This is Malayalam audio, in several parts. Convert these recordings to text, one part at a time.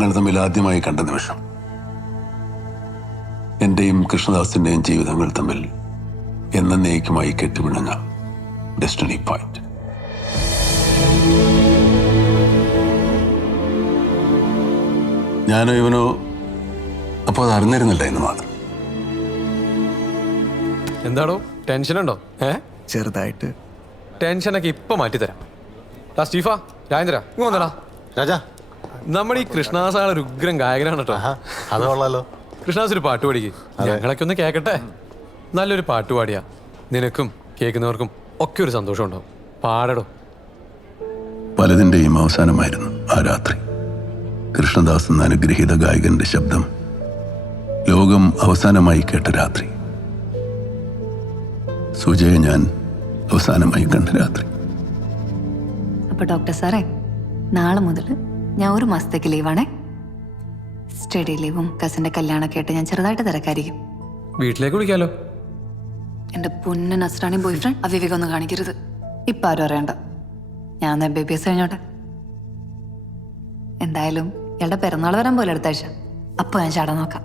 ഞങ്ങൾ തമ്മിൽ ആദ്യമായി കണ്ട നിമിഷം എന്റെയും കൃഷ്ണദാസിന്റെയും ജീവിതങ്ങൾ തമ്മിൽ എന്നേക്കുമായി കെട്ടിപ്പിണങ്ങ ഡെസ്റ്റിനി പോയിന്റ്. ഞാനോ ഇവനോ അപ്പോൾ അത് അറിഞ്ഞിരുന്നില്ല എന്ന് മാത്രം. എന്താണോ ടെൻഷനുണ്ടോ? ചെറുതായിട്ട്. ടെൻഷനൊക്കെ ഇപ്പൊ മാറ്റിത്തരാം. സ്റ്റീഫ, രാജേന്ദ്ര, ഇങ്ങ് വന്നടാ. രാജാ, നമ്മുടെ ഈ കൃഷ്ണദാസ് ഒരു ഉഗ്രം ഗായകനാണ് കേട്ടോ. അത് കൊള്ളാലോ. കൃഷ്ണദാസ് ഒരു പാട്ട് പാടിക്ക്, ഞങ്ങളൊക്കെ ഒന്ന് കേക്കട്ടെ. നല്ലൊരു പാട്ട് പാടിയാ നിനക്കും കേൾക്കുന്നവർക്കും ഒക്കെ ഒരു സന്തോഷം ഉണ്ടാവും. പാടടോ. പലതിൻ്റെയും അവസാനമായിരുന്നു ആ രാത്രി. കൃഷ്ണദാസ് എന്ന അനുഗ്രഹീത ഗായകന്റെ ശബ്ദം ലോകം അവസാനമായി കേട്ട രാത്രി. സുജയെ ഞാൻ അവസാനമായി കണ്ട രാത്രി. അപ്പൊ ഡോക്ടർ സാറേ, നാളെ മുതൽ ഞാൻ ഒരു മാസത്തേക്ക് ലീവാണേ. സ്റ്റഡി ലീവും കസിന്റെ കല്യാണമൊക്കെ ആയിട്ട് ഞാൻ ചെറുതായിട്ട് തിരക്കായിരിക്കും. വീട്ടിലേക്ക് വിളിക്കാലോ. എന്റെ പൊന്ന നസ്രാണി ബോയ് ഫ്രണ്ട് അവിവേകം ഒന്നും കാണിക്കരുത്. ഇപ്പൊ ആരും അറിയണ്ട. ഞാൻ MBBS കഴിഞ്ഞോട്ടെ. എന്തായാലും ഇയാളുടെ പിറന്നാൾ വരാൻ പോലെ അടുത്ത ആഴ്ച. അപ്പൊ ഞാൻ ചാടാൻ നോക്കാം.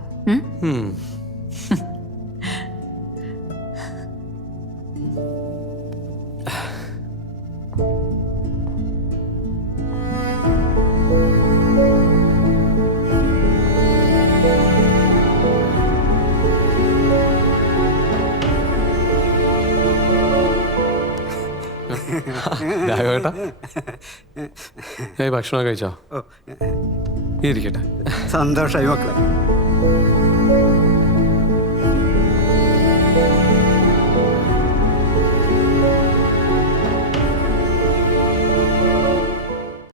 രാഘവേട്ടാ, ഭക്ഷണം കഴിച്ചോ? ഇരിക്കട്ടെ. സന്തോഷമായി മക്കളെ.